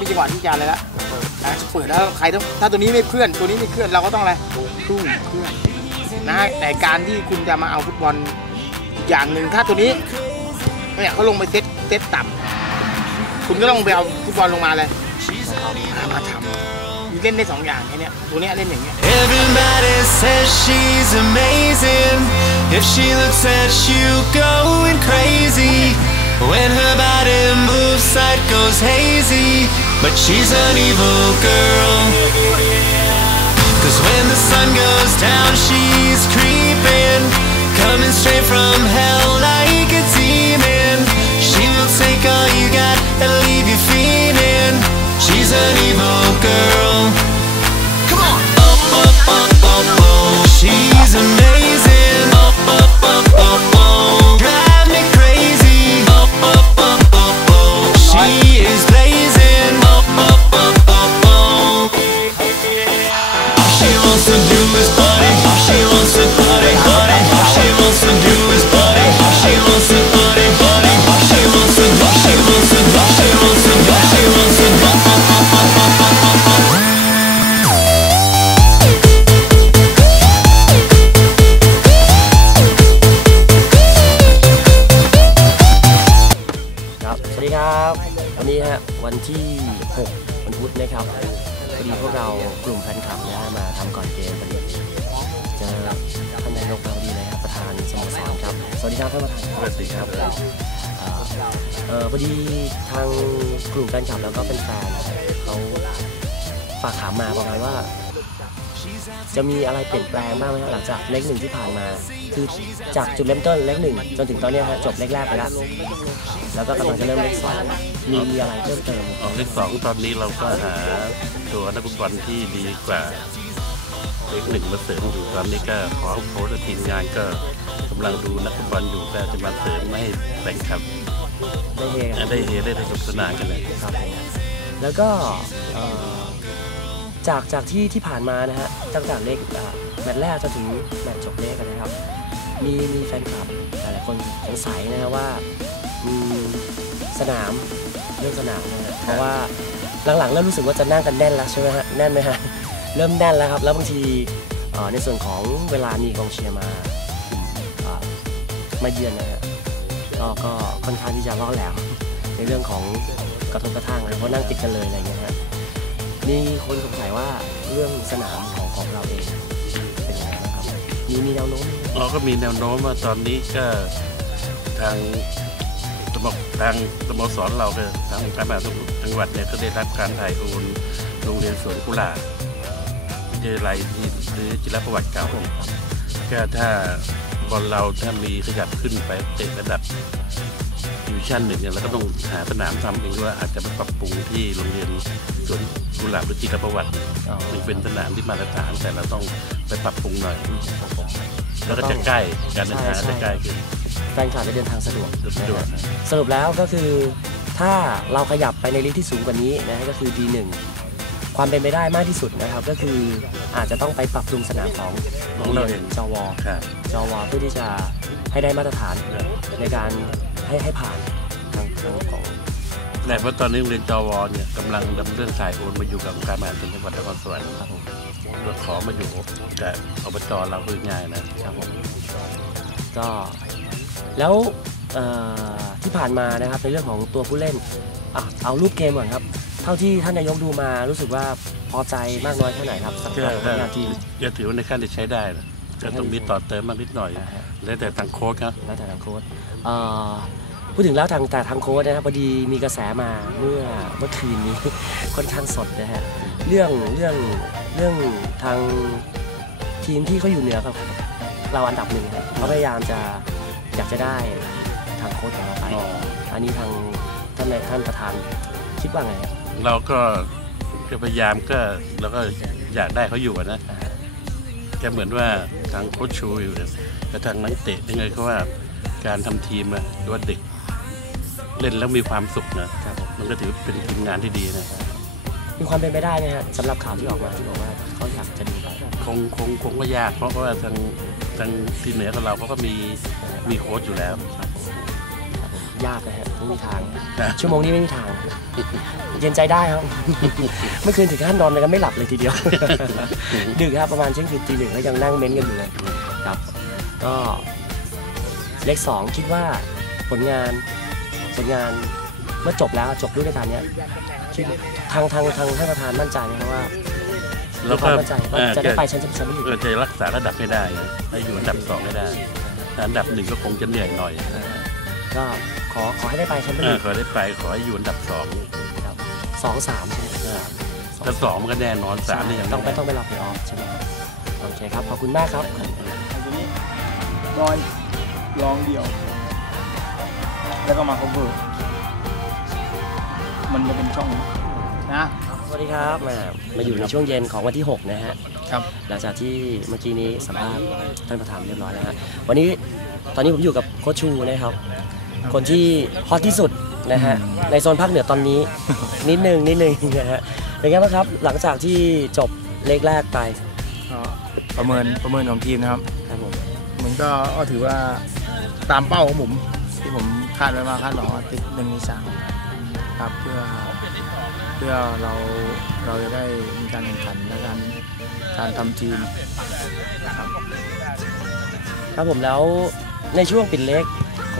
อะไรละอะเปิดแล้วใครต้องถ้าตัวนี้ไม่เพื่อนตัวนี้ไม่เพื่อนเราก็ต้องอะไรสู้งเพื่อนนะในการที่คุณจะมาเอาฟุตบอลอย่างหนึ่งถ้าตัวนี้เนี่ยเขาลงไปเซตเซตต่ำคุณก็ต้องไปเอาฟุตบอลลงมาเลยอะมาทำเล่นได้สองอย่างแค่เนี้ยตัวนี้เล่นอย่างเงี้ย Everybody says she's amazing. If she looks at you going crazy. When her body moves, sight goes hazy. But she's an evil girl. Cause when the sun goes down, she's creeping. Coming straight from hell like a demon. She will take all you got and leave you fiending. She's an evil เออพอดีทางกลุ่มแฟนคลับแล้วก็เป็นแฟนๆเขาฝากถามมาประมาณว่า จะมีอะไรเปลี่ยนแปลงบ้างไหมครับหลังจากเลขหนึ่งที่ผ่านมา คือจากจุดเริ่มต้นเลขหนึ่งจนถึงตอนเนี้ยฮะจบเลขแรกไปแล้วแล้วก็กำลังจะเริ่มเลขสองมีอะไรเพิ่มเติมออกเลขสองตอนนี้เราก็หาตัวนักฟุตบอลที่ดีกว่าเลขหนึ่งมาเสริมอยู่ตอนนี้ก็ขอโค้ชและทีมงานก็กำลังดูนักฟุตบอลอยู่ก็จะมาเสริมให้แบ่งครับ ได้เฮกันได้เฮได้สนุกสนานกันเลยครับผมแล้วก็เอ่อจากจากที่ที่ผ่านมานะฮะตั้งแต่เลขอ่าแมตช์แรกจนถึงแมตช์จบเลขกันนะครับ มีมีแฟนคลับหลายๆคนสงสัยนะฮะว่าอืมสนามเรื่องสนามนะฮะเพราะว่าหลังๆเริ่มรู้สึกว่าจะนั่งกันแน่นแล้วใช่ไหมฮะแน่นไหมฮะ เริ่มแน่นแล้วครับแล้วบางทีเอ่อในส่วนของเวลามีกองเชียร์มาอ่ามาเยือนนะฮะ ก็ก็ค่อนข้างที่จะล่อแหลมในเรื่องของกระทบกระทั่งนะเพราะนั่งติดกันเลยอะไรอย่างเงี้ยฮะมีคนสงสัยว่าเรื่องสนามของของเราเองเป็นยังไงบ้างครับมีมีแนวโน้มไหมเราก็มีแนวโน้มว่าตอนนี้ก็ทางสโมทางสโมสรเราก็ทางองค์การบริหารส่วนจังหวัดเนี่ยก็ได้รับการถ่ายโอนโรงเรียนสวนกุหลาบวิทยาลัยที่หรือจิรประวัติเก่าก็ถ้า บอลเราถ้ามีขยับขึ้นไปเตะระดับดิวิชั่นหนึ่งเนี่ยเราก็ต้องหาสนามทำเองว่าอาจจะไปปรับปรุงที่โรงเรียนสวนกุหลาบหรือจิรประวัติอ๋อมันเป็นสนามที่มาตรฐานแต่เราต้องไปปรับปรุงหน่อยแล้วก็จะใกล้การเดินทางใช่ใช่จะใกล้ขึ้นแฟนคลับจะเดินทางสะดวกสะดวกนะฮะสรุปแล้วก็คือถ้าเราขยับไปในลีกที่สูงกว่านี้นะฮะก็คือ D1 ความเป็นไปได้มากที่สุดนะครับ ก็คืออาจจะต้องไปปรับปรุงสนามของของเราเองจวครับจวเพื่อที่จะให้ได้มาตรฐานในการให้ให้ผ่านทางทางของแต่ว่าตอนนี้โรงเรียนจวเนี่ยกำลังดำเนินสายโอนมาอยู่กับองค์การบริหารส่วนจังหวัดนครสวรรค์ครับผมเราขอมาอยู่กับอบจเราคือง่ายนะครับผมก็แล้วเอ่อที่ผ่านมานะครับในเรื่องของตัวผู้เล่นอะเอารูปเกมก่อนครับ เท่าที่ท่านนายกดูมารู้สึกว่าพอใจมากน้อยแค่ไหนครับสำหก็รับผลงานทีมก็ถือว่าในขั้นที่ใช้ได้นะก็ต้องมีต่อเติมมากนิดหน่อยนะฮะ แล้วแต่ทางโค้ชครับ แล้วแต่ทางโค้ชเอ่อพูดถึงแล้วทางแต่ทางโค้ชนะครับพอดีมีกระแสมาเมื่อเมื่อคืนนี้ ค่อนข้างสดนะฮะเรื่องเรื่องเรื่องทางทีมที่เขาอยู่เหนือกับ เราอันดับหนึ่งครับเขาพยายามจะอยากจะได้ทางโค้ชของเราไปอ๋ออันนี้ทางท่านนายท่านประธานคิดว่าไงครับ เราก็ก็พยายามก็เราก็อยากได้เขาอยู่อะนะแกเหมือนว่าทางโค้ชชูอยู่เนี่ยและทางนักเตะยังไงก็ว่าการทำทีมอะหรือว่าเด็กเล่นแล้วมีความสุขนะครับผมมันก็ถือเป็นทีมงานที่ดีนะมีความเป็นไปได้ไหมฮะสำหรับข่าวที่ออกมาที่บอกว่าเขาอยากจะดูไปคงคงคงไม่ยาก เพราะว่าทางทางทีมเหนือของเราเขาก็มีมีโค้ชอยู่แล้ว ยากนะฮะไม่มีทางนะชั่วโมงนี้ไม่มีทาง เย็นใจได้ครับ เมื่อคืนถึงขั้นนอนเลยกันไม่หลับเลยทีเดียว ดึกครับประมาณเที่ยงคืนตีหนึ่งแล้วยังนั่งเม้นกันอยู่เลยครับ ก็เลขสองคิดว่าผลงานผลงานเมื่อจบแล้วจบด้วยในการเนี้ยคิดทางทางทางท่านประธานมั่นใจไหมครับว่าแล้วมีคก็วามมั่นใจว่าเอ่อจะได้จะไปชั้นแชมเปี้ยนลีกเออจะรักษาระดับให้ได้นะให้อยู่อันดับสองให้ได้แต่อันดับหนึ่งก็คงจะเหนื่อยหน่อย ก็ขอขอให้ได้ไปแชมเปี้ยนเอลีอก ขอได้ไปขอให้อยู่อันดับสองครับสองสามใช่ไหมครับถ้าสองมันก็แน่นอนสามนี่ยังต้องไปไม่ต้องไปรอเพลย์ออฟใช่ไหมครับโอเคครับ ขอบคุณมากครับตัวนี้รอยลองเดียว แล้วก็มา cover มันจะเป็นช่องนะ สวัสดีครับมามาอยู่ในช่วงเย็นของวันที่ 6 นะฮะครับ หลังจากที่เมื่อกี้นี้สัมภาษณ์ท่านประธานเรียบร้อยแล้วฮะวันนี้ตอนนี้ผมอยู่กับโค้ชชูนะครับ คนที่ฮอตที่สุดนะฮะในโซนภาคเหนือตอนนี้ นิดนึงนิดนึงนะฮะเป็นไงบ้างครับหลังจากที่จบเลขแรกไปก็ประเมินประเมินของทีมนะครับครับผมมันก็ก็ถือว่าตามเป้าของผมที่ผมคาดไว้ว่าคาดหวังว่าติดหนึ่งในสามครับเพื่อเพื่อเราเราจะได้มีการแข่งขันและการการทำทีมครับครับผมแล้วในช่วงปิดเลข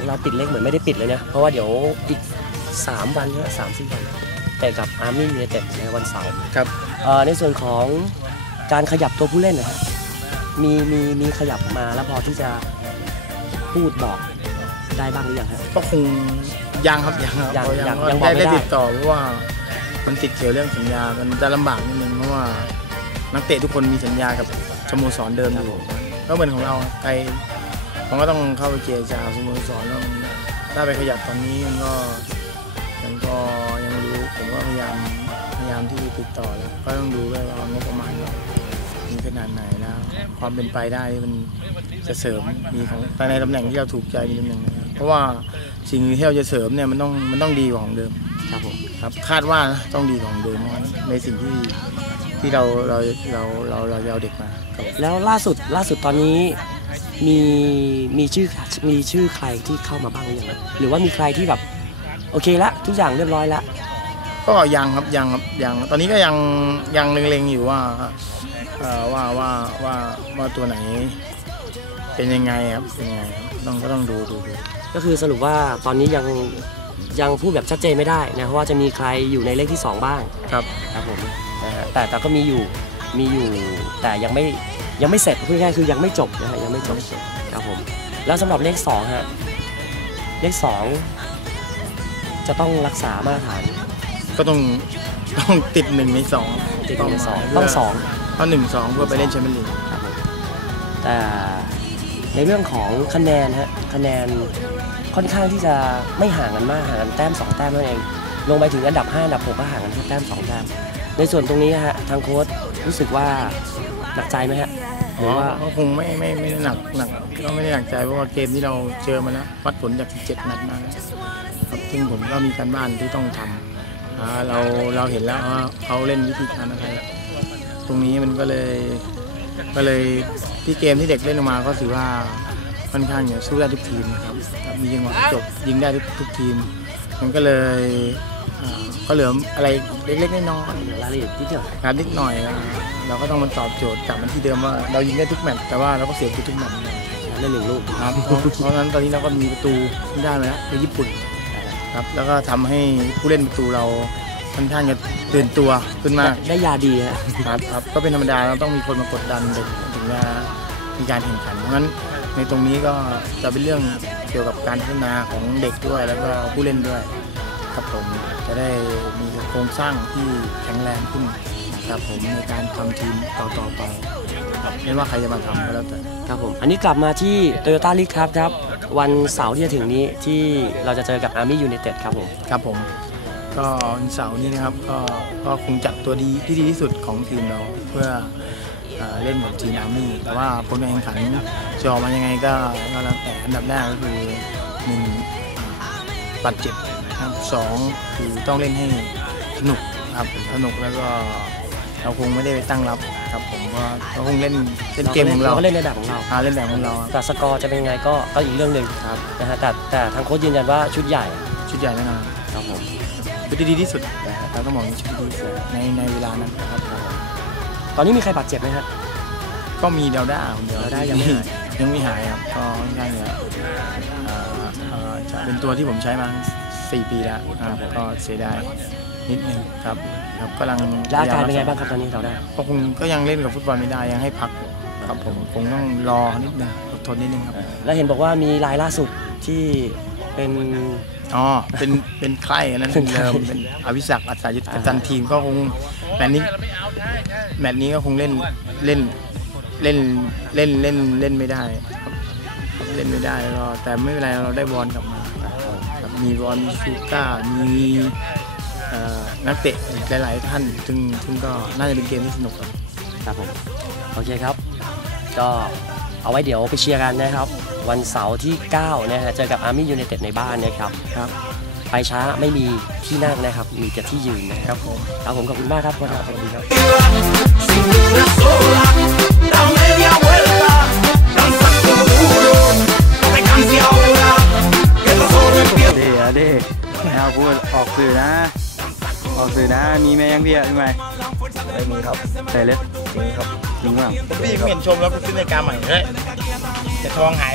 ของเราปิดเลขเหมือนไม่ได้ปิดเลยนะ เพราะว่าเดี๋ยวอีก 3 วันเนี่ยสามสี่วันแต่กับอาร์มี่ยูไนเต็ดในวันเสาร์ครับเอ่อในส่วนของการขยับตัวผู้เล่นนะฮะมีมีมีขยับมาแล้วพอที่จะพูดบอกได้บ้างหรือยังฮะก็คงยังครับยังครับยังเพราะยังว่ายังบอกได้ไม่ได้ได้ติดต่อเพราะว่ามันติดเกี่ยวเรื่องสัญญา มันจะลำบากนิดนึงเพราะว่านักเตะทุกคนมีสัญญากับสโมสรเดิมอยู่ก็เหมือนของเราใคร มันก็ต้องเข้าไปเจรจาสโมสรแล้วมันถ้าไปขยับตอนนี้มันก็มันก็ยังไม่รู้ผมก็พยายามพยายามที่ติดต่อแล้วก็ต้องดูด้วยว่างบประมาณเรามีขนาดไหนแล้ว ความเป็นไปได้มันจะเสริมมีของแต่ในตำแหน่งที่เราถูกใจมีตำแหน่งไหนครับเพราะว่าสิ่งที่เราจะเสริมเนี่ยมันต้องมันต้องดีกว่าของเดิมครับผมครับคาดว่านะต้องดีกว่าของเดิมเพราะว่าในสิ่งที่ที่เราเราเราเราเราจะเอาเด็กมาครับแล้วล่าสุดล่าสุดตอนนี้ มีมีชื่อมีชื่อใครที่เข้ามาบ้างหรือยังฮะหรือว่ามีใครที่แบบโอเคละทุกอย่างเรียบร้อยละก็ยังครับยังครับยังตอนนี้ก็ยังยังเล็งๆอยู่ว่าเอ่อว่าว่าว่าว่าตัวไหน เป็นยังไงครับเป็นยังไงครับต้องก็ต้องดูดูดูก็คือสรุปว่าตอนนี้ยังยังพูดแบบชัดเจนไม่ได้นะเพราะว่าจะมีใครอยู่ในเลขที่ 2 บ้างครับครับผมนะฮะแต่แต่ก็มีอยู่มีอยู่แต่ยังไม่ ยังไม่เสร็จพูดง่ายๆคือยังไม่จบนะฮะยังไม่จบครับผมแล้วสำหรับเลข2ฮะเลข 2 จะต้องรักษามาตรฐาน ก็ต้องต้องติดหนึ่งในสองติดหนึ่งในสองเป้าหมายต้องสองต้องหนึ่งสองเพื่อไปเล่นแชมเปี้ยนลีกครับผมแต่ในเรื่องของคะแนนฮะคะแนนค่อนข้างที่จะไม่ห่างกันมากห่างกันแต้มสองแต้มนั่นเอง ลงไปถึงอันดับ 5 อันดับ 6 ก็ห่างกันแค่แต้ม 2 แต้ม ในส่วนตรงนี้ฮะทางโค้ชรู้สึกว่า หนักใจไหมฮะหรือว่าก็คงไม่ไม่ไม่ได้หนักหนักก็ไม่ได้หนักใจเพราะว่าเกมที่เราเจอมาแล้ววัดผลจาก17นัดมาแล้วครับซึ่งผมก็มีการบ้านที่ต้องทำอ่าเราเราเห็นแล้วว่าเขาเล่นวิธีการอะไรตรงนี้มันก็เลยก็เลยที่เกมที่เด็กเล่นออกมาก็ถือว่าค่อนข้างเนี่ยสู้ได้ทุกทีมนะครับครับมีจังหวะจบยิงได้ทุกทุกทีม มันก็เลย อ่าก็เหลืออะไรเล็กๆน้อยๆเดี๋ยวรายละเอียดนิดเดียวครับนิดหน่อยอะเราก็ต้องมาตอบโจทย์กลับมาที่เดิมว่าเรายิงได้ทุกแมตช์แต่ว่าเราก็เสียทุกๆแมตช์เล่นหนึ่งลูกครับเพราะเพราะฉะนั้นตอนนี้เราก็มีประตูที่ได้มาแล้วในญี่ปุ่นครับแล้วก็ทำให้ผู้เล่นประตูเราค่อนข้างจะตื่นตัวขึ้นมากได้ยาดีฮะครับครับก็เป็นธรรมดาเราต้องมีคนมากดดันเด็กถึงจะมีการแข่งขันเพราะฉะนั้นในตรงนี้ก็จะเป็นเรื่องเกี่ยวกับการพัฒนาของเด็กด้วยแล้วก็ผู้เล่นด้วย ครับผมจะได้มีโครงสร้างที่แข็งแรงขึ้นครับผมในการทำทีมต่อๆไปครับไม่ว่าใครจะมาทำก็แล้วแต่ครับผมอันนี้กลับมาที่ Toyota League ครับครับ วันเสาร์ที่จะถึงนี้ที่เราจะเจอกับ Army United ครับผมครับผมก็วันเสาร์นี้นะครับก็ก็คงจัดตัวดีที่ดีที่สุดของทีมเราเพื่อเอ่อเล่นกับทีมอาร์มี่แต่ว่าผลการแข่งขันจะออกมายังไงก็ก็แล้วแต่อันดับแรกก็คือหนึ่งอ่าบาดเจ็บนะ ครับสองคือต้องเล่นให้สนุกครับสนุกแล้วก็เราคงไม่ได้ไปตั้งรับครับผมว่าก็คงเล่นเล่นเกมของเราก็เล่นในแบบของเราอ่าเล่นแบบของเราครับแต่สกอร์จะเป็นยังไงก็ก็อีกเรื่องหนึ่งครับนะฮะแต่แต่ทางโค้ชยืนยันว่าชุดใหญ่ ชุดใหญ่แน่นอนครับผมชุดที่ดีที่สุดเราต้องบอกว่าชุดที่ดีที่สุดในในเวลานั้นครับตอนนี้มีใครบาดเจ็บไหมฮะก็มีเดลด้าคนเดียวเดลด้ายังไม่หายยังไม่หายครับก็ค่อนข้างจะเอ่อเอ่อจะเป็นตัวที่ผมใช้มา สี่ปีแล้วครับก็เสียดายนิดนึงครับครับกำลังแล้วอาการเป็นไงบ้างครับตอนนี้เราได้ก็คงก็ยังเล่นกับฟุตบอลไม่ได้ยังให้พักอยู่ครับผมคงต้องรอนิดนึงอดทนนิดนึงครับ แล้วเห็นบอกว่ามีรายล่าสุดที่เป็นอ๋อเป็นเป็นใครอันนั้นเป็นใครเดิมเป็นอภิศักดิ์อัศยุทธอ่ากัปตันทีมก็คงแมตช์นี้แมตช์นี้ก็คงเล่นเล่นเล่นเล่นเล่นเล่นไม่ได้ครับครับเล่นไม่ได้ก็แต่ไม่เป็นไรเราได้บอลกลับมาครับ มีบอลมีชูก้ามีเอ่อนักเตะอีกหลาย ๆ ท่านซึ่งซึ่งก็น่าจะเป็นเกมที่สนุกครับครับผมโอเคครับ ก็เอาไว้เดี๋ยวไปเชียร์กันนะครับ วันเสาร์ที่ 9 นะฮะเจอกับอาร์มี่ยู i นเต็ดในบ้านนะครับครับ ไปช้าไม่มีที่นั่งนะครับ มีแต่ที่ยืนนะคครับรับผมครับผมขอบคุณมากครับขอบคุณครับ ดี๋ยวดิไม่เอาพูดออกสื่อนะ ออกสื่อนะ มีไหมยังพี่อะพี่ไหมไม่มีครับใส่เลยจริงครับจริงมากพี่เห็นชมแล้วไปซื้อนาฬิกาใหม่เลยแต่ทองหาย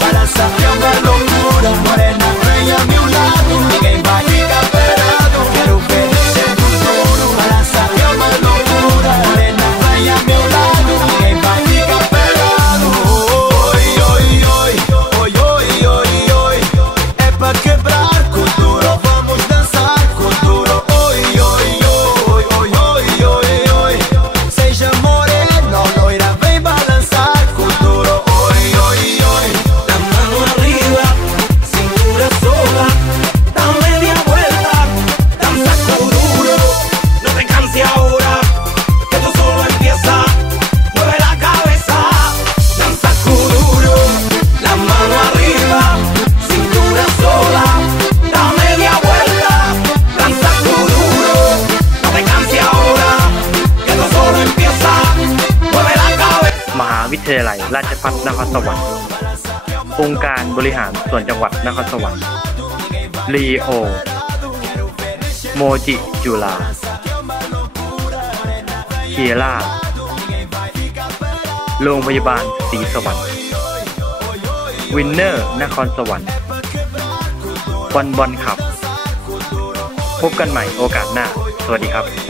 Balanceando el ราชภัฏนครสวรรค์องค์การบริหารส่วนจังหวัดนครสวรรค์ลีโอ โมจิจุฬาเคียร่า โรงพยาบาลศรีสวรรค์ วินเนอร์ นครสวรรค์บอลบอลขับ พบกันใหม่โอกาสหน้า สวัสดีครับ